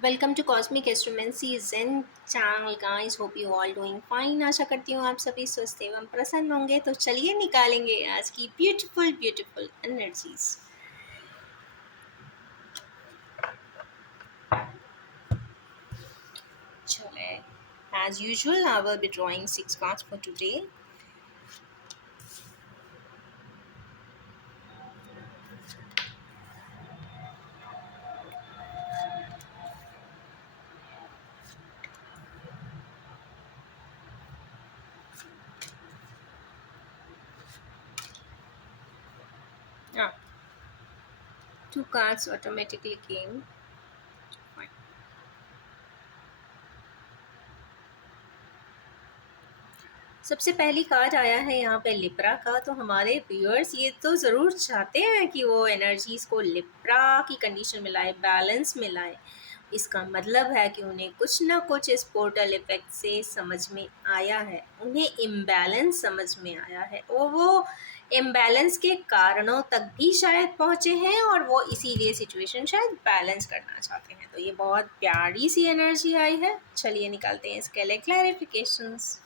Welcome to cosmic astromancy zen channel guys. Hope you all doing fine. आशा करती हूँ आप सभी स्वस्थ एवं प्रसन्न होंगे। तो चलिए निकालेंगे आज की ब्यूटीफुल ब्यूटीफुल एनर्जीज। चले, as usual I will be drawing 6 cards for today. Ah, 2 cards automatically came. Fine. सबसे पहली कार्ड आया है यहाँ पे लिब्रा का। तो हमारे व्यूअर्स ये तो ज़रूर चाहते हैं कि वो एनर्जीज़ को लिब्रा की कंडीशन में लाए, बैलेंस में लाए। इसका मतलब है कि उन्हें कुछ ना कुछ इस पोर्टल इफेक्ट से समझ में आया है, उन्हें इम्बैलेंस समझ में आया है और वो इम्बैलेंस के कारणों तक भी शायद पहुँचे हैं और वो इसीलिए सिचुएशन शायद बैलेंस करना चाहते हैं। तो ये बहुत प्यारी सी एनर्जी आई है। चलिए निकालते हैं इसके लिए क्लैरिफिकेशंस।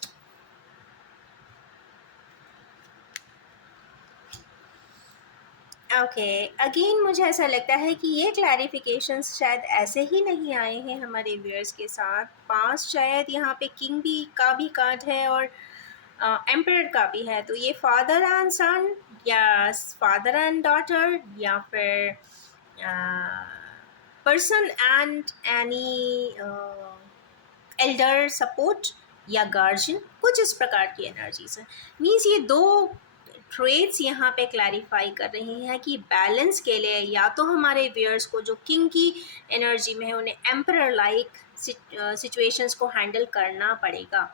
ओके, अगेन मुझे ऐसा लगता है कि ये क्लैरिफिकेशंस शायद ऐसे ही नहीं आए हैं हमारे व्यूअर्स के साथ। पास शायद यहाँ पे किंग भी का भी कार्ड है और एम्परर का भी है। तो ये फादर एंड सन या फादर एंड डॉटर या फिर person and any Elder support या गार्जियन, कुछ इस प्रकार की एनर्जीज है। मीन्स ये दो ट्रेड्स यहाँ पे क्लैरिफाई कर रही हैं कि बैलेंस के लिए या तो हमारे व्यूअर्स को जो किंग की एनर्जी में है उन्हें एम्परर लाइक सिचुएशंस को हैंडल करना पड़ेगा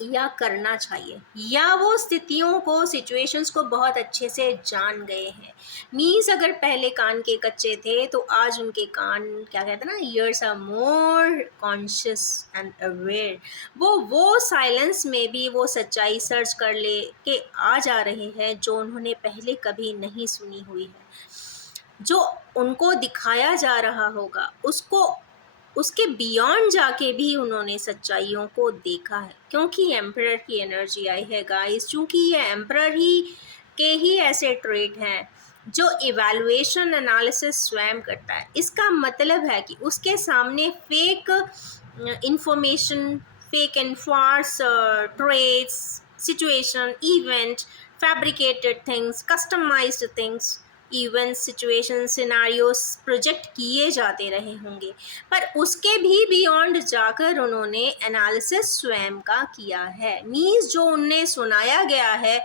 या करना चाहिए, या वो स्थितियों को सिचुएशंस को बहुत अच्छे से जान गए हैं। मीन्स अगर पहले कान के कच्चे थे तो आज उनके कान, क्या कहते हैं ना, ears are more conscious and aware. वो साइलेंस में भी वो सच्चाई सर्च कर ले के आ जा रहे हैं जो उन्होंने पहले कभी नहीं सुनी हुई है। जो उनको दिखाया जा रहा होगा उसको, उसके बियॉन्ड जाके भी उन्होंने सच्चाइयों को देखा है। क्योंकि एम्परर की एनर्जी आई है गाइस, क्योंकि ये एम्परर ही के ही ऐसे ट्रेट हैं जो इवैल्यूएशन एनालिसिस स्वयं करता है। इसका मतलब है कि उसके सामने fake information, fake and false traits, situation, event, fabricated things, customized things, event, situation, scenarios project किए जाते रहे होंगे, पर उसके भी बियॉन्ड जाकर उन्होंने एनालिसिस स्वयं का किया है। मीन्स जो उन्हें सुनाया गया है,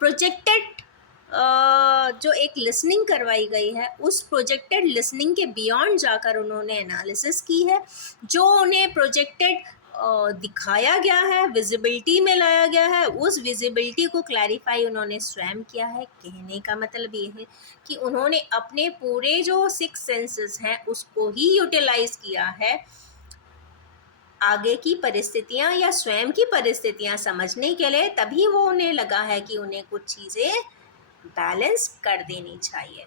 प्रोजेक्टेड जो एक लिसनिंग करवाई गई है, उस प्रोजेक्टेड लिसनिंग के बियॉन्ड जाकर उन्होंने एनालिसिस की है। जो उन्हें प्रोजेक्टेड दिखाया गया है, विजिबिलिटी में लाया गया है, उस विजिबिलिटी को क्लैरिफाई उन्होंने स्वयं किया है। कहने का मतलब ये है कि उन्होंने अपने पूरे जो 6 सेंसेस हैं उसको ही यूटिलाइज किया है आगे की परिस्थितियां या स्वयं की परिस्थितियां समझने के लिए। तभी वो उन्हें लगा है कि उन्हें कुछ चीज़ें बैलेंस कर देनी चाहिए।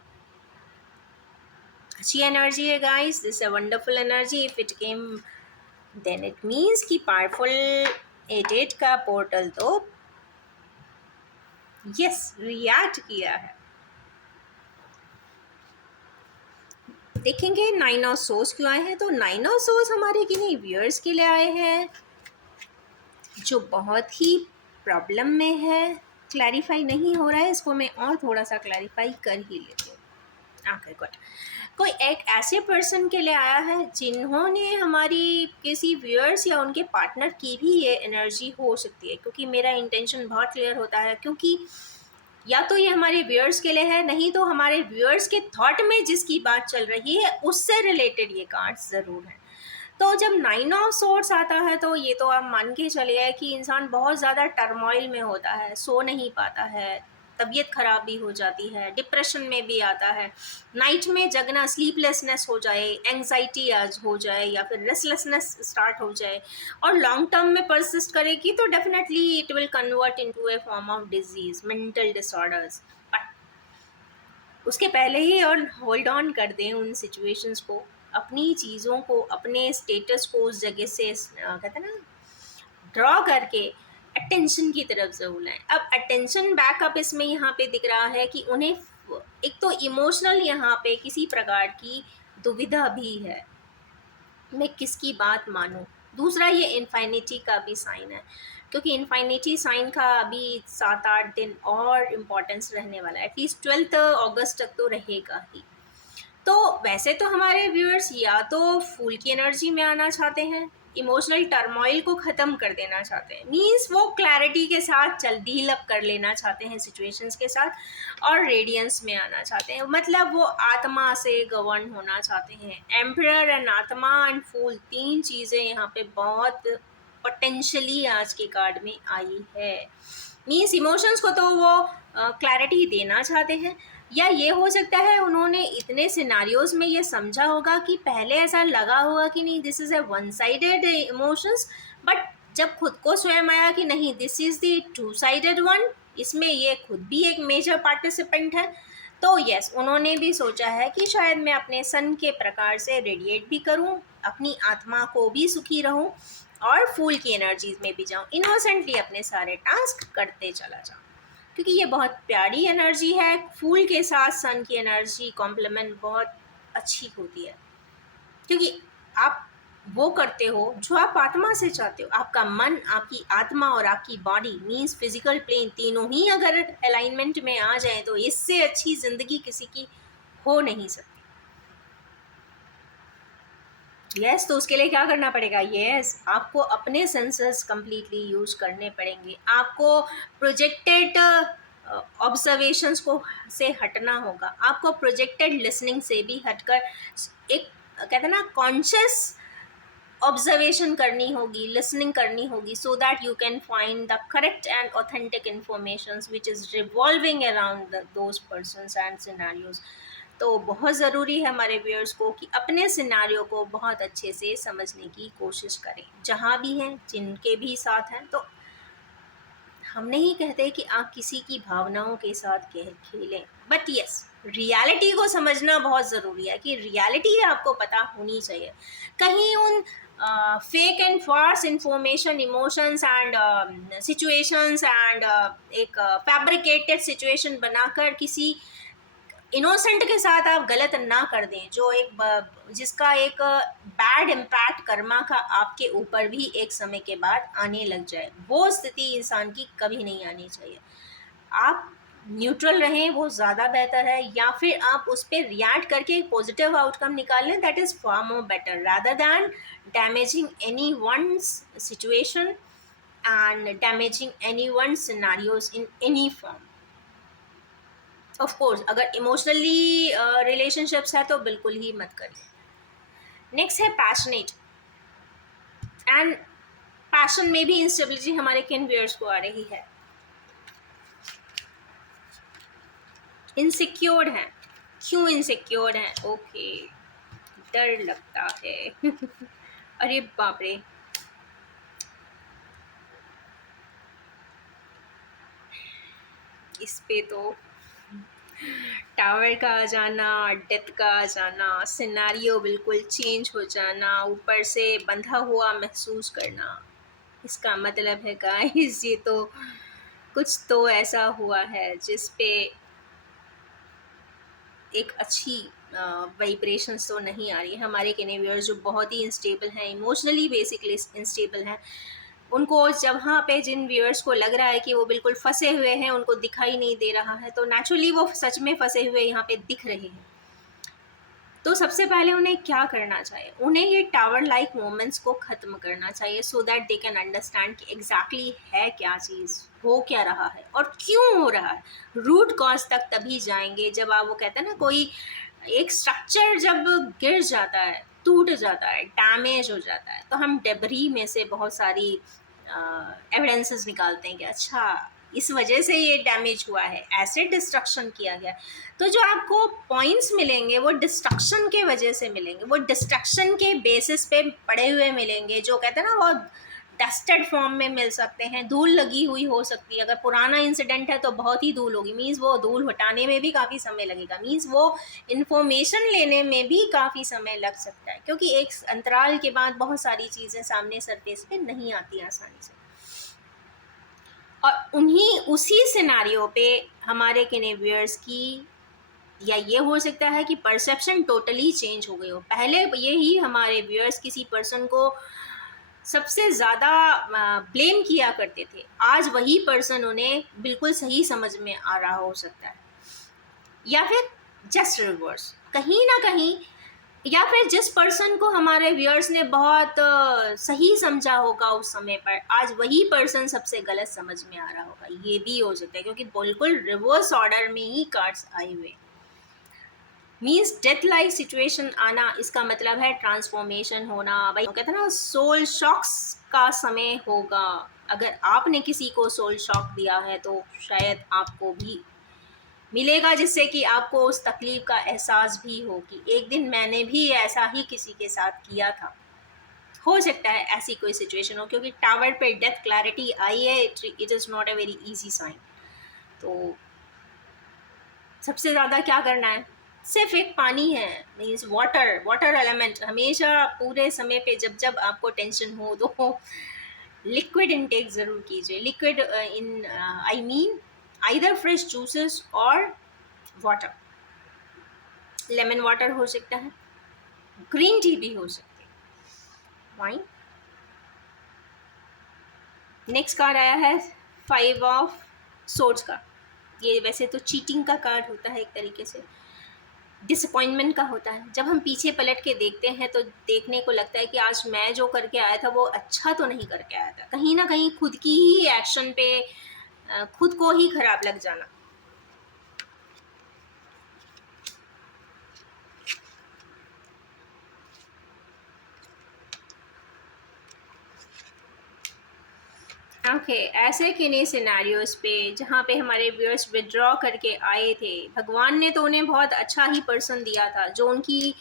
अच्छी एनर्जी है guys, this a wonderful energy. If it came then it means कि पावरफुल एडेट का पोर्टल तो यस रिएक्ट किया है। देखेंगे 9 ऑफ सोर्स क्यों आए हैं। तो 9 ऑफ सोर्स हमारे किन्हीं व्यूअर्स के लिए आए हैं जो बहुत ही प्रॉब्लम में है। क्लैरिफाई नहीं हो रहा है, इसको मैं और थोड़ा सा क्लैरिफाई कर ही लेती हूँ। Okay good. कोई एक ऐसे पर्सन के लिए आया है जिन्होंने हमारी किसी व्यूअर्स या उनके पार्टनर की भी ये एनर्जी हो सकती है, क्योंकि मेरा इंटेंशन बहुत क्लियर होता है। क्योंकि या तो ये हमारे व्यूअर्स के लिए है, नहीं तो हमारे व्यूअर्स के थॉट में जिसकी बात चल रही है उससे रिलेटेड ये कार्ड्स ज़रूर हैं। तो जब 9 ऑफ सोर्स आता है तो ये तो आप मान के चलिए कि इंसान बहुत ज़्यादा टर्मोइल में होता है, सो नहीं पाता है, तबीयत ख़राब भी हो जाती है, डिप्रेशन में भी आता है, नाइट में जगना, स्लीपलेसनेस हो जाए, एंग्जाइटी आज हो जाए या फिर रेस्टलेसनेस स्टार्ट हो जाए और लॉन्ग टर्म में परसिस्ट करेगी तो definitely it will convert into A form of disease, mental disorders. But उसके पहले ही और होल्ड ऑन कर दें उन सिचुएशंस को, अपनी चीज़ों को, अपने स्टेटस को उस जगह से कहते हैं ना ड्रॉ करके अटेंशन की तरफ ज़रूर लाएं। अब अटेंशन बैकअप इसमें यहाँ पे दिख रहा है कि उन्हें एक तो इमोशनल यहाँ पे किसी प्रकार की दुविधा भी है, मैं किसकी बात मानूं। दूसरा ये इन्फाइनिटी का भी साइन है, क्योंकि इन्फाइनिटी साइन का अभी 7-8 दिन और इम्पोर्टेंस रहने वाला है, एटलीस्ट 12 अगस्त तक तो रहेगा ही। तो वैसे तो हमारे व्यूअर्स या तो फूल की एनर्जी में आना चाहते हैं, इमोशनल टर्मोइल को ख़त्म कर देना चाहते हैं, मींस वो क्लैरिटी के साथ डील अप कर लेना चाहते हैं सिचुएशंस के साथ, और रेडियंस में आना चाहते हैं, मतलब वो आत्मा से गवर्न होना चाहते हैं। एम्परर एंड आत्मा एंड फूल, तीन चीज़ें यहाँ पे बहुत पोटेंशियली आज के कार्ड में आई है। मीन्स इमोशंस को तो वो क्लैरिटी देना चाहते हैं, या ये हो सकता है उन्होंने इतने सिनारियोज में ये समझा होगा कि पहले ऐसा लगा होगा कि नहीं this is a one sided emotions, but जब खुद को स्वयं आया कि नहीं this is the two sided one, इसमें ये खुद भी एक मेजर पार्टिसिपेंट है, तो यस उन्होंने भी सोचा है कि शायद मैं अपने सन के प्रकार से रेडिएट भी करूं, अपनी आत्मा को भी सुखी रहूं और फूल की एनर्जीज में भी जाऊं, इनोसेंटली अपने सारे टास्क करते चला जाऊं, क्योंकि ये बहुत प्यारी एनर्जी है। फूल के साथ सन की एनर्जी कॉम्प्लीमेंट बहुत अच्छी होती है, क्योंकि आप वो करते हो जो आप आत्मा से चाहते हो। आपका मन, आपकी आत्मा और आपकी बॉडी मीन्स फिजिकल प्लेन, तीनों ही अगर अलाइनमेंट में आ जाए तो इससे अच्छी ज़िंदगी किसी की हो नहीं सकती। यस तो उसके लिए क्या करना पड़ेगा, यस आपको अपने सेंसर्स कंप्लीटली यूज करने पड़ेंगे, आपको प्रोजेक्टेड ऑब्जर्वेशंस को से हटना होगा, आपको प्रोजेक्टेड लिसनिंग से भी हटकर एक कहते हैं ना कॉन्शियस ऑब्जर्वेशन करनी होगी, लिसनिंग करनी होगी, so that you can find the correct and authentic information which is revolving around those persons and scenarios. तो बहुत ज़रूरी है हमारे व्यूअर्स को कि अपने सिनारियो को बहुत अच्छे से समझने की कोशिश करें, जहाँ भी हैं, जिनके भी साथ हैं। तो हम नहीं कहते कि आप किसी की भावनाओं के साथ खेलें, बट यस रियलिटी को समझना बहुत ज़रूरी है, कि रियलिटी आपको पता होनी चाहिए। कहीं उन fake and false information, emotions and situations and एक फैब्रिकेटेड सिचुएशन बनाकर किसी इनोसेंट के साथ आप गलत ना कर दें, जो जिसका एक बैड इम्पैक्ट कर्मा का आपके ऊपर भी एक समय के बाद आने लग जाए। वो स्थिति इंसान की कभी नहीं आनी चाहिए। आप न्यूट्रल रहें, वो ज़्यादा बेहतर है, या फिर आप उस पर रिएक्ट करके एक पॉजिटिव आउटकम निकाल लें, that is far more better rather than damaging any ones situation and damaging any one scenarios in any form. Of course अगर इमोशनली रिलेशनशिप्स है तो बिल्कुल ही मत करिए। नेक्स्ट है पैशनेट, एंड पैशन में भी इंस्टेबिलिटी हमारे किन व्यूअर्स को आ रही है। इनसिक्योर्ड हैं, क्यों इनसिक्योर्ड हैं, ओके डर लगता है अरे बाप रे, इस पे तो टावर का आ जाना, डेथ का आ जाना, सिनारियो बिल्कुल चेंज हो जाना, ऊपर से बंधा हुआ महसूस करना, इसका मतलब है गाइस ये तो कुछ तो ऐसा हुआ है जिस पे एक अच्छी वाइब्रेशंस तो नहीं आ रही है। हमारे व्यूअर्स जो बहुत ही इंस्टेबल हैं, इमोशनली बेसिकली इंस्टेबल हैं, उनको जहाँ पे जिन व्यूअर्स को लग रहा है कि वो बिल्कुल फंसे हुए हैं, उनको दिखाई नहीं दे रहा है, तो नेचुरली वो सच में फंसे हुए यहाँ पे दिख रहे हैं। तो सबसे पहले उन्हें क्या करना चाहिए, उन्हें ये टावर लाइक मोमेंट्स को ख़त्म करना चाहिए, so that they can understand कि एग्जैक्टली है क्या चीज़, हो क्या रहा है और क्यों हो रहा है। रूट कॉज तक तभी जाएंगे जब आप, वो कहते हैं ना, कोई एक स्ट्रक्चर जब गिर जाता है, टूट जाता है, डैमेज हो जाता है, तो हम डेबरी में से बहुत सारी एविडेंसेस निकालते हैं कि अच्छा इस वजह से ये डैमेज हुआ है, ऐसे डिस्ट्रक्शन किया गया। तो जो आपको पॉइंट्स मिलेंगे वो डिस्ट्रक्शन के वजह से मिलेंगे, वो डिस्ट्रक्शन के बेसिस पे पड़े हुए मिलेंगे, जो कहते हैं ना वो डस्टेड फॉर्म में मिल सकते हैं, धूल लगी हुई हो सकती है। अगर पुराना इंसिडेंट है तो बहुत ही धूल होगी, मीन्स वो धूल हटाने में भी काफ़ी समय लगेगा, मीन्स वो इन्फॉर्मेशन लेने में भी काफ़ी समय लग सकता है, क्योंकि एक अंतराल के बाद बहुत सारी चीज़ें सामने सरफेस पे नहीं आती आसानी से। और उन्हीं उसी सिनारियो पे हमारे व्यूअर्स की, या ये हो सकता है कि परसेप्शन टोटली चेंज हो गई हो। पहले यही हमारे व्यूअर्स किसी पर्सन को सबसे ज़्यादा ब्लेम किया करते थे, आज वही पर्सन उन्हें बिल्कुल सही समझ में आ रहा हो सकता है, या फिर जस्ट रिवर्स कहीं ना कहीं, या फिर जिस पर्सन को हमारे व्यूअर्स ने बहुत सही समझा होगा उस समय पर, आज वही पर्सन सबसे गलत समझ में आ रहा होगा, ये भी हो सकता है, क्योंकि बिल्कुल रिवर्स ऑर्डर में ही कार्ड्स आए हुए। मीन्स डेथ लाइक सिचुएशन आना, इसका मतलब है ट्रांसफॉर्मेशन होना। भाई कहते हैं ना, सोल शॉक्स का समय होगा। अगर आपने किसी को सोल शॉक दिया है तो शायद आपको भी मिलेगा, जिससे कि आपको उस तकलीफ का एहसास भी हो कि एक दिन मैंने भी ऐसा ही किसी के साथ किया था। हो सकता है ऐसी कोई सिचुएशन हो, क्योंकि टावर पे डेथ क्लैरिटी आई है, it is not a very easy sign. तो सबसे ज़्यादा क्या करना है, सिर्फ एक पानी है, मीन्स वाटर एलिमेंट, हमेशा पूरे समय पे जब जब आपको टेंशन हो तो लिक्विड इनटेक ज़रूर कीजिए। Liquid in I mean either fresh juices और वाटर, लेमन वाटर हो सकता है, ग्रीन टी भी हो सकती है, वाइन। नेक्स्ट कार्ड आया है 5 ऑफ सोर्ड्स का। ये वैसे तो चीटिंग का कार्ड होता है, एक तरीके से डिसअपॉइंटमेंट का होता है। जब हम पीछे पलट के देखते हैं तो देखने को लगता है कि आज मैं जो करके आया था वो अच्छा तो नहीं करके आया था, कहीं ना कहीं खुद की ही एक्शन पे खुद को ही खराब लग जाना। ओके, ऐसे किन्हीं सिनेरियोज पे जहाँ पे हमारे व्यूअर्स विड्रॉ करके आए थे, भगवान ने तो उन्हें बहुत अच्छा ही पर्सन दिया था जो उनकी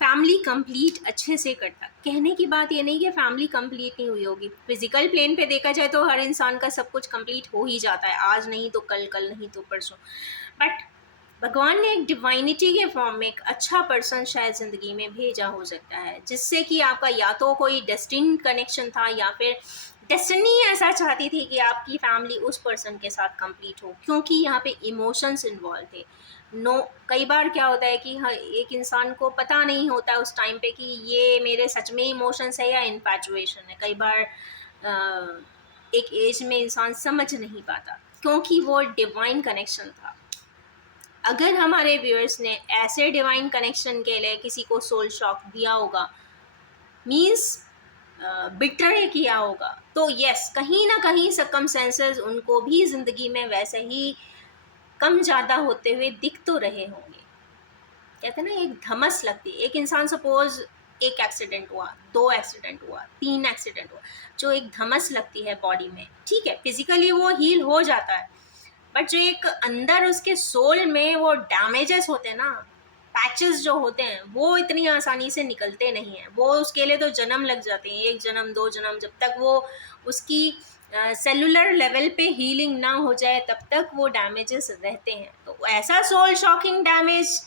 फैमिली कंप्लीट अच्छे से करता। कहने की बात ये नहीं कि फैमिली कंप्लीट नहीं हुई होगी, फिजिकल प्लेन पे देखा जाए तो हर इंसान का सब कुछ कंप्लीट हो ही जाता है, आज नहीं तो कल, कल नहीं तो परसों। बट भगवान ने एक डिवाइनिटी के फॉर्म में एक अच्छा पर्सन शायद ज़िंदगी में भेजा हो सकता है, जिससे कि आपका या तो कोई डेस्टिन कनेक्शन था, या फिर डेस्टिनी ऐसा चाहती थी कि आपकी फैमिली उस पर्सन के साथ कंप्लीट हो, क्योंकि यहाँ पे इमोशंस इन्वॉल्व थे। नो, कई बार क्या होता है कि हाँ, एक इंसान को पता नहीं होता उस टाइम पे कि ये मेरे सच में इमोशंस है या इन्फैचुएशन है। कई बार एक एज में इंसान समझ नहीं पाता, क्योंकि वो डिवाइन कनेक्शन था। अगर हमारे व्यूअर्स ने ऐसे डिवाइन कनेक्शन के लिए किसी को सोल शॉक दिया होगा, मीन्स बिट्रे किया होगा, तो यस, कहीं ना कहीं सर्कमस्टेंसेस उनको भी ज़िंदगी में वैसे ही कम ज़्यादा होते हुए दिख तो रहे होंगे। कहते हैं ना, एक धमस लगती है। एक इंसान सपोज एक एक्सीडेंट हुआ, 2 एक्सीडेंट हुआ, 3 एक्सीडेंट हुआ, जो एक धमस लगती है बॉडी में, ठीक है, फिजिकली वो हील हो जाता है, बट जो एक अंदर उसके सोल में वो डैमेजेस होते हैं ना, पैचेस जो होते हैं, वो इतनी आसानी से निकलते नहीं हैं। वो उसके लिए तो जन्म लग जाते हैं, 1 जन्म 2 जन्म, जब तक वो उसकी सेलुलर लेवल पे हीलिंग ना हो जाए तब तक वो डैमेजेस रहते हैं। तो ऐसा सोल शॉकिंग डैमेज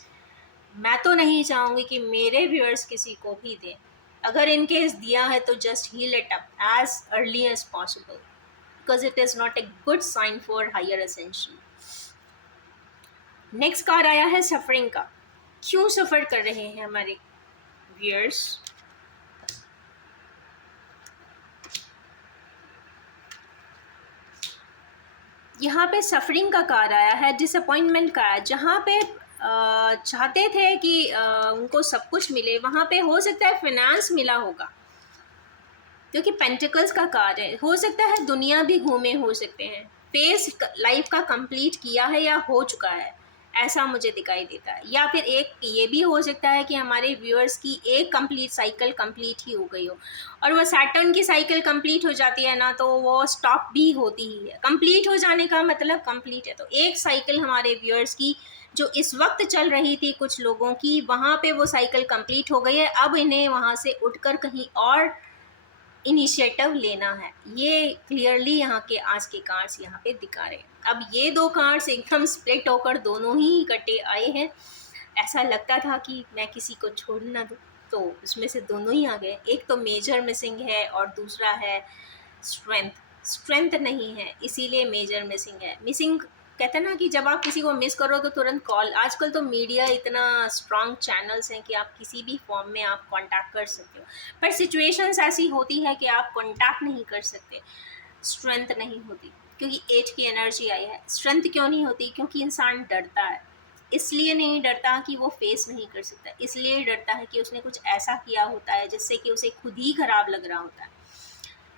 मैं तो नहीं चाहूँगी कि मेरे व्यूअर्स किसी को भी दें। अगर इन केस दिया है तो just heal it up as early as possible, because it is not a good sign for higher ascension. Next card आया है सफरिंग का। क्यों सफ़र कर रहे हैं हमारे व्यूअर्स? यहाँ पे सफरिंग का कार्ड आया है, डिसअपॉइंटमेंट का है। जहाँ पे चाहते थे कि उनको सब कुछ मिले, वहाँ पे हो सकता है फिनेंस मिला होगा, क्योंकि पेंटिकल्स का कार्ड है। हो सकता है दुनिया भी घूमे हो सकते हैं, फेस लाइफ का कंप्लीट किया है या हो चुका है, ऐसा मुझे दिखाई देता है। या फिर एक ये भी हो सकता है कि हमारे व्यूअर्स की एक कंप्लीट साइकिल कंप्लीट ही हो गई हो, और वो सैटर्न की साइकिल कंप्लीट हो जाती है ना, तो वो स्टॉप भी होती ही है। कंप्लीट हो जाने का मतलब कंप्लीट है, तो एक साइकिल हमारे व्यूअर्स की जो इस वक्त चल रही थी कुछ लोगों की, वहाँ पे वो साइकिल कंप्लीट हो गई है। अब इन्हें वहाँ से उठकर कहीं और इनिशिएटिव लेना है। ये क्लियरली यहाँ के आज के कार्ड्स यहाँ पे दिखा रहे हैं। अब ये दो कार्ड्स एकदम स्प्लिट होकर दोनों ही इकट्ठे आए हैं। ऐसा लगता था कि मैं किसी को छोड़ ना दूँ, तो उसमें से दोनों ही आ गए। एक तो मेजर मिसिंग है और दूसरा है स्ट्रेंथ। स्ट्रेंथ नहीं है, इसीलिए मेजर मिसिंग है। मिसिंग कहते हैं ना कि जब आप किसी को मिस करो तो तुरंत कॉल। आजकल तो मीडिया इतना स्ट्रॉन्ग चैनल्स हैं कि आप किसी भी फॉर्म में आप कांटेक्ट कर सकते हो, पर सिचुएशंस ऐसी होती है कि आप कांटेक्ट नहीं कर सकते, स्ट्रेंथ नहीं होती, क्योंकि एज की एनर्जी आई है। स्ट्रेंथ क्यों नहीं होती? क्योंकि इंसान डरता है। इसलिए नहीं डरता कि वो फेस नहीं कर सकता, इसलिए डरता है कि उसने कुछ ऐसा किया होता है जिससे कि उसे खुद ही खराब लग रहा होता है,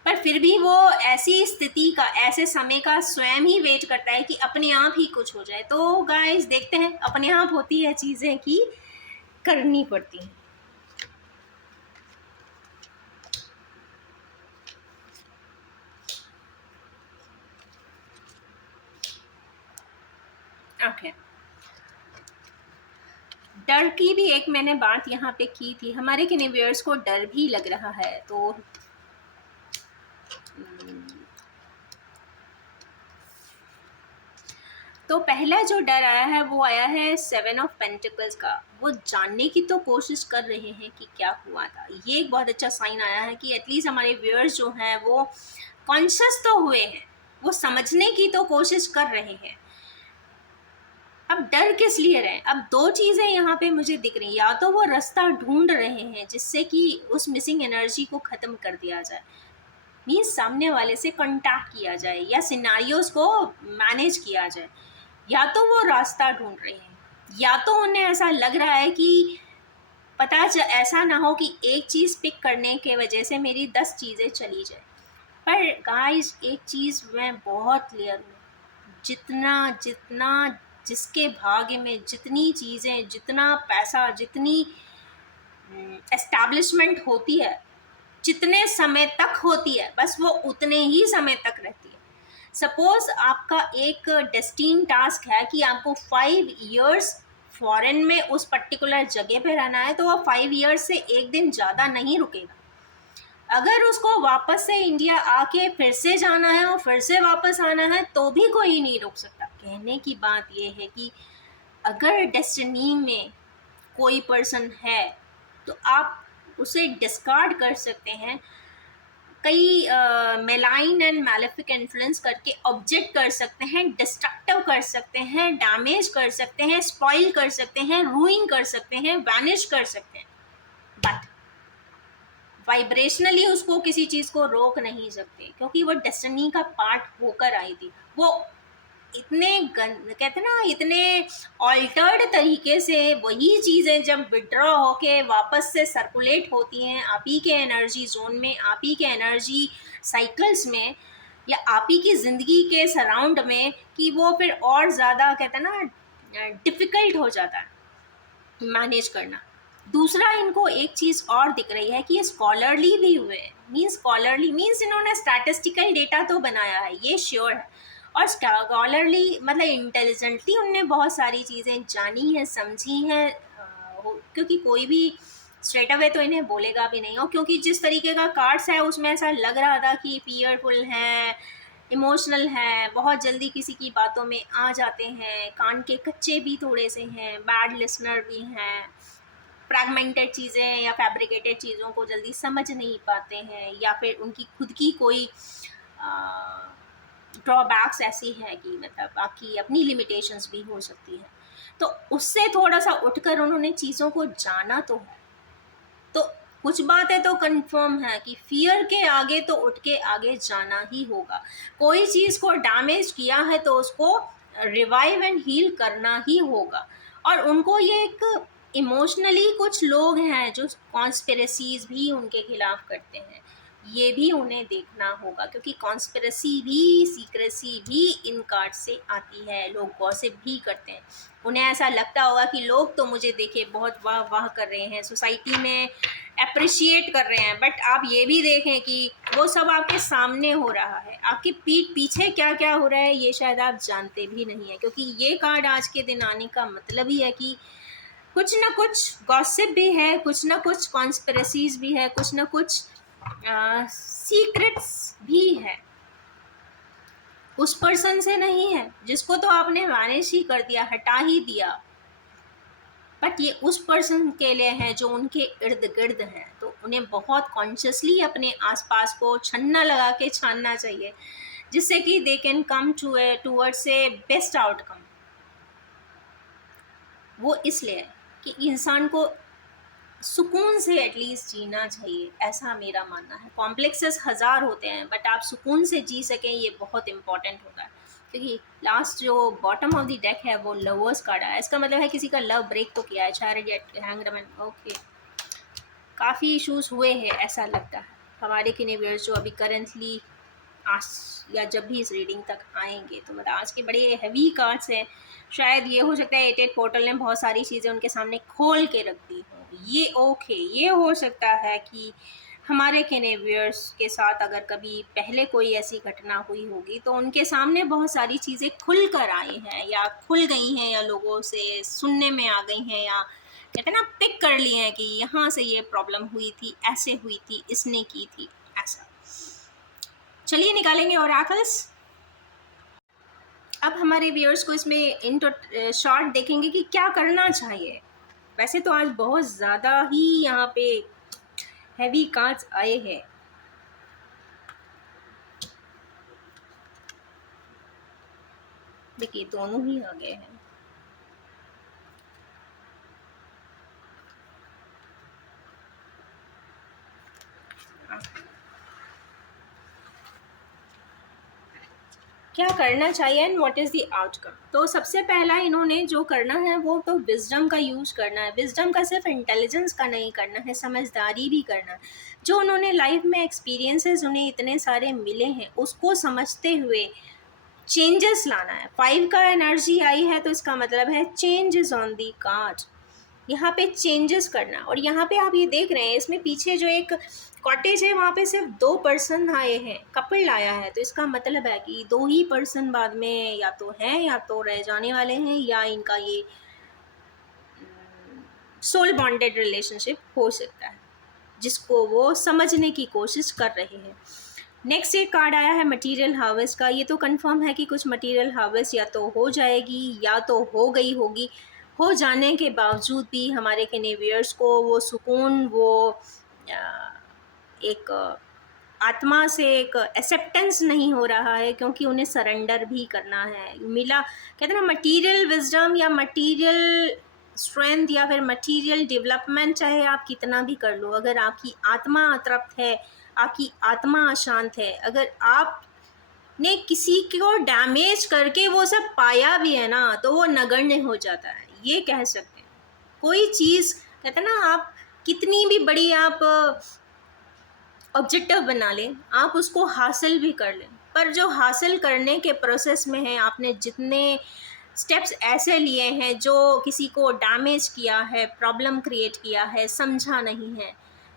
पर फिर भी वो ऐसी स्थिति का, ऐसे समय का स्वयं ही वेट करता है कि अपने आप ही कुछ हो जाए। तो गाइस देखते हैं, अपने आप होती है चीज़ें कि करनी पड़ती हैं। ओके, डर की भी एक मैंने बात यहाँ पे की थी। हमारे किन्हीं व्यूअर्स को डर भी लग रहा है, तो पहला जो डर आया है वो आया है 7 ऑफ पेंटिकल्स का। वो जानने की तो कोशिश कर रहे हैं कि क्या हुआ था। ये एक बहुत अच्छा साइन आया है कि एटलीस्ट हमारे व्यूअर्स जो हैं वो कॉन्शियस तो हुए हैं, वो समझने की तो कोशिश कर रहे हैं। अब डर किस लिए रहे? अब दो चीज़ें यहाँ पे मुझे दिख रही हैं। या तो वो रास्ता ढूंढ रहे हैं जिससे कि उस मिसिंग एनर्जी को ख़त्म कर दिया जाए, मीन्स सामने वाले से कांटेक्ट किया जाए या सिनारियोज को मैनेज किया जाए। या तो वो रास्ता ढूंढ रहे हैं, या तो उन्हें ऐसा लग रहा है कि ऐसा ना हो कि एक चीज़ पिक करने के वजह से मेरी 10 चीज़ें चली जाए। पर गाइस एक चीज़ मैं बहुत क्लियर हूँ, जितना जितना जिसके भाग्य में जितनी चीज़ें, जितना पैसा, जितनी एस्टैब्लिशमेंट होती है, जितने समय तक होती है, बस वो उतने ही समय तक रहती है। सपोज आपका एक डेस्टिन टास्क है कि आपको 5 इयर्स फॉरेन में उस पर्टिकुलर जगह पे रहना है, तो वो 5 इयर्स से एक दिन ज़्यादा नहीं रुकेगा। अगर उसको वापस से इंडिया आके फिर से जाना है और फिर से वापस आना है, तो भी कोई नहीं रोक सकता। कहने की बात ये है कि अगर डेस्टिनी में कोई पर्सन है तो आप उसे डिस्कार्ड कर सकते हैं, कई मेलाइन एंड मैलेफिक इन्फ्लुएंस करके ऑब्जेक्ट कर सकते हैं, डिस्ट्रक्टिव कर सकते हैं, डैमेज कर सकते हैं, स्पॉइल कर सकते हैं, रूइन कर सकते हैं, वैनिश कर सकते हैं, बट वाइब्रेशनली उसको किसी चीज़ को रोक नहीं सकते, क्योंकि वो डेस्टिनी का पार्ट होकर आई थी। वो इतने कहते ना, इतने ऑल्टर्ड तरीके से वही चीज़ें जब विड्रॉ होके वापस से सर्कुलेट होती हैं आप ही के एनर्जी जोन में, आप ही के एनर्जी साइकिल्स में, या आप ही की ज़िंदगी के सराउंड में, कि वो फिर और ज़्यादा कहते हैं ना डिफ़िकल्ट हो जाता है मैनेज करना। दूसरा, इनको एक चीज़ और दिख रही है कि ये स्कॉलरली भी हुए हैं। मीन्स स्कॉलरली मीन्स इन्होंने स्टैटिस्टिकल डेटा तो बनाया है, ये श्योर है, और स्कॉलरली मतलब इंटेलिजेंटली उनने बहुत सारी चीज़ें जानी हैं, समझी हैं, क्योंकि कोई भी स्ट्रेट अवे तो इन्हें बोलेगा भी नहीं। और क्योंकि जिस तरीके का कार्ड्स है उसमें ऐसा लग रहा था कि फियरफुल हैं, इमोशनल हैं, बहुत जल्दी किसी की बातों में आ जाते हैं, कान के कच्चे भी थोड़े से हैं, बैड लिसनर भी हैं, फ्रैगमेंटेड चीज़ें या फैब्रिकेटेड चीज़ों को जल्दी समझ नहीं पाते हैं, या फिर उनकी खुद की कोई ड्रॉबैक्स ऐसी हैं कि मतलब आपकी अपनी लिमिटेशंस भी हो सकती हैं। तो उससे थोड़ा सा उठकर उन्होंने चीज़ों को जाना तो है। तो कुछ बातें तो कंफर्म है कि फियर के आगे तो उठ के आगे जाना ही होगा। कोई चीज़ को डैमेज किया है तो उसको रिवाइव एंड हील करना ही होगा। और उनको ये एक इमोशनली कुछ लोग हैं जो कॉन्स्पिरेसीज भी उनके खिलाफ करते हैं, ये भी उन्हें देखना होगा, क्योंकि कॉन्स्पिरेसी भी, सीक्रेसी भी इन कार्ड से आती है। लोग गॉसिप भी करते हैं, उन्हें ऐसा लगता होगा कि लोग तो मुझे देखे बहुत वाह वाह कर रहे हैं, सोसाइटी में अप्रिशिएट कर रहे हैं, बट आप ये भी देखें कि वो सब आपके सामने हो रहा है, आपकी पीठ पीछे क्या क्या हो रहा है ये शायद आप जानते भी नहीं है, क्योंकि ये कार्ड आज के दिन आने का मतलब ही है कि कुछ ना कुछ गॉसिप भी है, कुछ ना कुछ कॉन्स्पिरेसीज भी है, कुछ ना कुछ सीक्रेट्स भी है। उस पर्सन से नहीं है जिसको तो आपने वैनिश ही कर दिया, हटा ही दिया, बट ये उस पर्सन के लिए है जो उनके इर्द गिर्द है। तो उन्हें बहुत कॉन्शियसली अपने आसपास को छन्ना लगा के छानना चाहिए, जिससे कि they can come towards a best outcome. वो इसलिए कि इंसान को सुकून से एटलीस्ट जीना चाहिए, ऐसा मेरा मानना है। कॉम्प्लेक्सेस हज़ार होते हैं, बट आप सुकून से जी सकें ये बहुत इम्पॉर्टेंट होता है। क्योंकि लास्ट जो बॉटम ऑफ द डेक है वो लवर्स कार्ड है, इसका मतलब है किसी का लव ब्रेक तो किया है। चैरियट, हैंगमैन, ओके, काफ़ी इश्यूज हुए हैं ऐसा लगता है हमारे किनेवियर्स जो अभी करेंटली आज या जब भी इस रीडिंग तक आएंगे। तो मतलब आज के बड़े हैवी कार्ड्स हैं। शायद ये हो सकता है 88 पोर्टल ने बहुत सारी चीज़ें उनके सामने खोल के रख दी हों। ये ओके, ये हो सकता है कि हमारे केनेवियर्स के साथ अगर कभी पहले कोई ऐसी घटना हुई होगी तो उनके सामने बहुत सारी चीज़ें खुल कर आई हैं या खुल गई हैं या लोगों से सुनने में आ गई हैं, या कहते हैं ना पिक कर लिए हैं कि यहाँ से ये प्रॉब्लम हुई थी, ऐसे हुई थी, इसने की थी, ऐसा। चलिए निकालेंगे ओरेकल्स। अब हमारे व्यूअर्स को इसमें इन शॉर्ट देखेंगे कि क्या करना चाहिए। वैसे तो आज बहुत ज़्यादा ही यहाँ पे हैवी कार्ड्स आए हैं। देखिए दोनों ही आ गए हैं। क्या करना चाहिए and what is the outcome. तो सबसे पहला इन्होंने जो करना है वो तो विजडम का यूज़ करना है। विजडम का सिर्फ इंटेलिजेंस का नहीं करना है, समझदारी भी करना है। जो उन्होंने लाइफ में एक्सपीरियंसेस उन्हें इतने सारे मिले हैं उसको समझते हुए चेंजेस लाना है। 5 का एनर्जी आई है तो इसका मतलब है चेंजेस ऑन दी कार्ड। यहाँ पे चेंजेस करना। और यहाँ पे आप ये देख रहे हैं इसमें पीछे जो एक कॉटेज है वहाँ पे सिर्फ 2 पर्सन आए हैं, कपल आया है। तो इसका मतलब है कि 2 ही पर्सन बाद में या तो हैं या तो रह जाने वाले हैं, या इनका ये सोल बॉन्डेड रिलेशनशिप हो सकता है जिसको वो समझने की कोशिश कर रहे हैं। नेक्स्ट एक कार्ड आया है मटेरियल हार्वेस्ट का। ये तो कंफर्म है कि कुछ मटेरियल हार्वेस्ट या तो हो जाएगी या तो हो गई होगी। हो जाने के बावजूद भी हमारे कैनेवियर्स को वो सुकून, वो एक आत्मा से एक एक्सेप्टेंस नहीं हो रहा है, क्योंकि उन्हें सरेंडर भी करना है। मिला कहते हैं ना मटेरियल विजडम या मटेरियल स्ट्रेंथ या फिर मटेरियल डेवलपमेंट, चाहे आप कितना भी कर लो, अगर आपकी आत्मा अतृप्त है, आपकी आत्मा अशांत है, अगर आपने किसी को डैमेज करके वो सब पाया भी है ना तो वो नगण्य हो जाता है, ये कह सकते हैं। कोई चीज़ कहते हैं ना आप कितनी भी बड़ी आप ऑब्जेक्टिव बना लें, आप उसको हासिल भी कर लें, पर जो हासिल करने के प्रोसेस में है आपने जितने स्टेप्स ऐसे लिए हैं जो किसी को डैमेज किया है, प्रॉब्लम क्रिएट किया है, समझा नहीं है,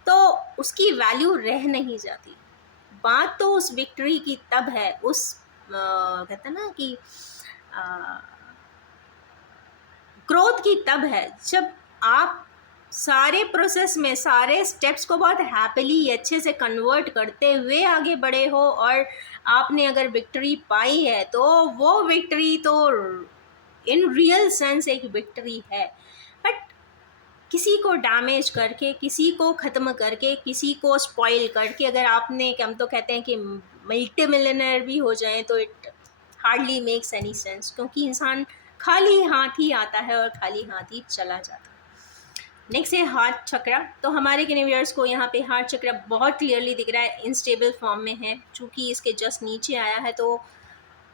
तो उसकी वैल्यू रह नहीं जाती। बात तो उस विक्ट्री की तब है, उस कहते हैं ना कि ग्रोथ की तब है जब आप सारे प्रोसेस में सारे स्टेप्स को बहुत हैप्पीली अच्छे से कन्वर्ट करते हुए आगे बढ़े हो, और आपने अगर विक्ट्री पाई है तो वो विक्ट्री तो इन रियल सेंस एक विक्ट्री है। बट किसी को डैमेज करके, किसी को ख़त्म करके, किसी को स्पॉइल करके अगर आपने, हम तो कहते हैं कि मल्टी मिलियनर भी हो जाएं तो it hardly makes any sense, क्योंकि इंसान खाली हाथ ही आता है और खाली हाथ ही चला जाता है। नेक्स्ट है हार्ट चक्रा। तो हमारे कैनेवियर्स को यहाँ पे हार्ट चक्रा बहुत क्लियरली दिख रहा है, इनस्टेबल फॉर्म में है, चूँकि इसके जस्ट नीचे आया है। तो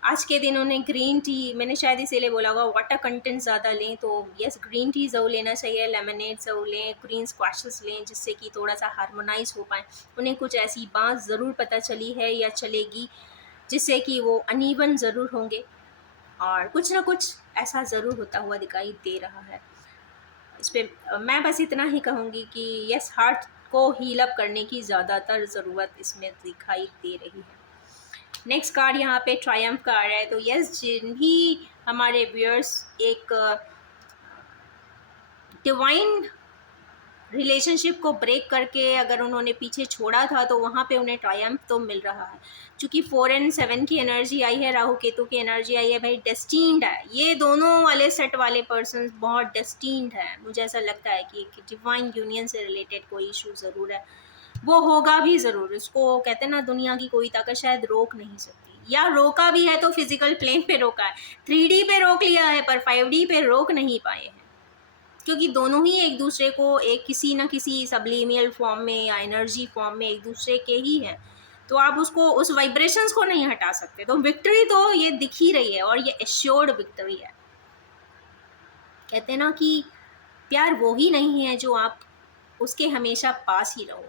आज के दिन उन्हें ग्रीन टी, मैंने शायद इसीलिए बोला होगा वाटर कंटेंट ज़्यादा लें, तो यस ग्रीन टी ज़रूर लेना चाहिए, लेमनेड ज़रूर लें, ग्रीन स्क्वाशेस लें, जिससे कि थोड़ा सा हार्मोनाइज हो पाए। उन्हें कुछ ऐसी बात ज़रूर पता चली है या चलेगी जिससे कि वो अनइवन ज़रूर होंगे, और कुछ ना कुछ ऐसा ज़रूर होता हुआ दिखाई दे रहा है। इस पर मैं बस इतना ही कहूँगी कि यस हार्ट को हील अप करने की ज़्यादातर ज़रूरत इसमें दिखाई दे रही है। नेक्स्ट कार्ड यहाँ पे ट्रायम्फ कार्ड है। तो यस, जिन भी हमारे व्यूअर्स एक डिवाइन रिलेशनशिप को ब्रेक करके अगर उन्होंने पीछे छोड़ा था, तो वहाँ पे उन्हें ट्रायम्फ तो मिल रहा है। क्योंकि 4 एंड 7 की एनर्जी आई है, राहु केतु की एनर्जी आई है, भाई डेस्टीन्ड है। ये दोनों वाले सेट वाले पर्सन बहुत डेस्टीन्ड है। मुझे ऐसा लगता है कि एक डिवाइन यूनियन से रिलेटेड कोई इशू ज़रूर है, वो होगा भी ज़रूर। इसको कहते हैं ना, दुनिया की कोई ताकत शायद रोक नहीं सकती, या रोका भी है तो फिजिकल प्लेन पे रोका है, 3D पे रोक लिया है पर 5D पे रोक नहीं पाए हैं। क्योंकि दोनों ही एक दूसरे को एक किसी न किसी सबलिमियल फॉर्म में या एनर्जी फॉर्म में एक दूसरे के ही हैं। तो आप उसको, उस वाइब्रेशंस को नहीं हटा सकते। तो विक्ट्री तो ये दिख ही रही है, और ये एश्योर्ड विक्ट्री है। कहते हैं ना कि प्यार वो ही नहीं है जो आप उसके हमेशा पास ही रहो,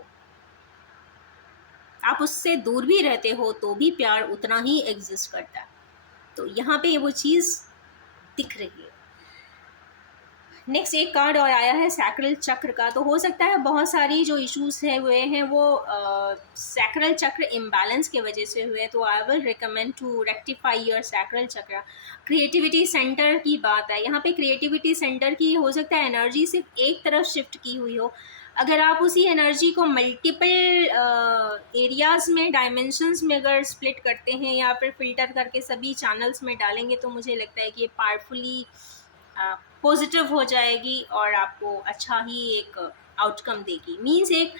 आप उससे दूर भी रहते हो तो भी प्यार उतना ही एग्जिस्ट करता है। तो यहाँ पे वो चीज़ दिख रही है। नेक्स्ट एक कार्ड और आया है सैक्रल चक्र का। तो हो सकता है बहुत सारी जो इश्यूज है हुए हैं वो सैक्रल चक्र इम्बैलेंस के वजह से हुए। तो I will recommend to rectify your sacral chakra. Creativity centre की बात है यहाँ पे। क्रिएटिविटी सेंटर की हो सकता है एनर्जी सिर्फ एक तरफ शिफ्ट की हुई हो। अगर आप उसी एनर्जी को मल्टीपल एरियाज़ में, डायमेंशंस में अगर स्प्लिट करते हैं या फिर फिल्टर करके सभी चैनल्स में डालेंगे, तो मुझे लगता है कि ये पावरफुली पॉजिटिव हो जाएगी और आपको अच्छा ही एक आउटकम देगी। मीन्स एक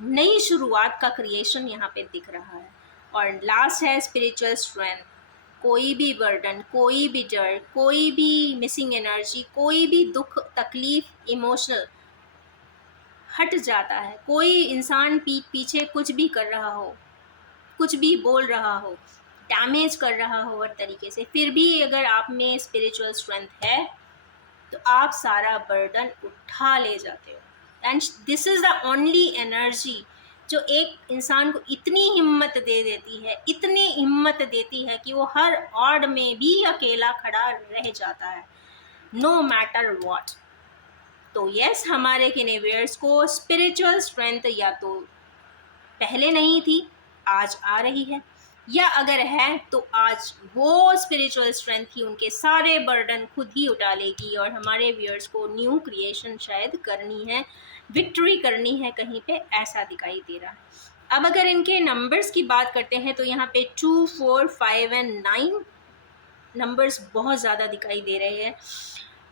नई शुरुआत का क्रिएशन यहाँ पे दिख रहा है। और लास्ट है स्पिरिचुअल स्ट्रेंथ। कोई भी बर्डन, कोई भी डर, कोई भी मिसिंग एनर्जी, कोई भी दुख, तकलीफ, इमोशनल हट जाता है। कोई इंसान पीठ पीछे कुछ भी कर रहा हो, कुछ भी बोल रहा हो, डैमेज कर रहा हो हर तरीके से, फिर भी अगर आप में स्पिरिचुअल स्ट्रेंथ है तो आप सारा बर्डन उठा ले जाते हो। And this is the only energy जो एक इंसान को इतनी हिम्मत दे देती है, इतनी हिम्मत देती है कि वो हर ऑड में भी अकेला खड़ा रह जाता है, नो मैटर व्हाट। तो यस, हमारे किनेवियर्स को स्पिरिचुअल स्ट्रेंथ या तो पहले नहीं थी, आज आ रही है, या अगर है तो आज वो स्पिरिचुअल स्ट्रेंथ ही उनके सारे बर्डन खुद ही उठा लेगी। और हमारे व्यूअर्स को न्यू क्रिएशन शायद करनी है, विक्ट्री करनी है कहीं पे, ऐसा दिखाई दे रहा है। अब अगर इनके नंबर्स की बात करते हैं तो यहाँ पे 2, 4, 5 एंड 9 नंबर्स बहुत ज़्यादा दिखाई दे रहे हैं।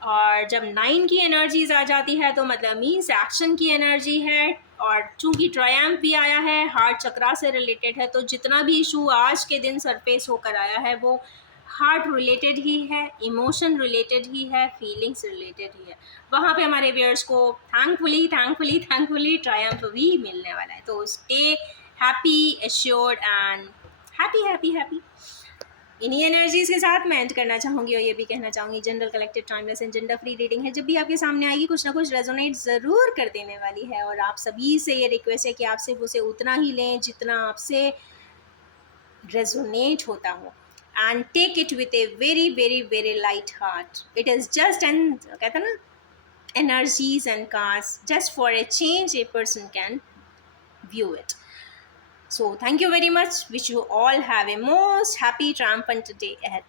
और जब 9 की एनर्जीज आ जाती है तो मतलब मीन्स एक्शन की एनर्जी है। और चूंकि ट्रायम्फ भी आया है, हार्ट चक्रा से रिलेटेड है, तो जितना भी इशू आज के दिन सरफेस होकर आया है वो हार्ट रिलेटेड ही है, इमोशन रिलेटेड ही है, फीलिंग्स रिलेटेड ही है। वहाँ पे हमारे व्यूअर्स को थैंकफुली थैंकफुली थैंकफुली ट्रायम्फ भी मिलने वाला है। तो stay happy, assured and happy happy happy. इन्हीं एनर्जीज के साथ मैं एंड करना चाहूँगी और ये भी कहना चाहूँगी, general collective timeless and gender free reading है। जब भी आपके सामने आएगी कुछ ना कुछ रेजोनेट ज़रूर कर देने वाली है। और आप सभी से ये रिक्वेस्ट है कि आप सिर्फ उसे उतना ही लें जितना आपसे रेजोनेट होता हो, and take it with a very very very light heart. It is just an, कहते हैं ना, energies and cars, just for a change a person can view it. So thank you very much. Wish you all have a most happy triumphant day ahead.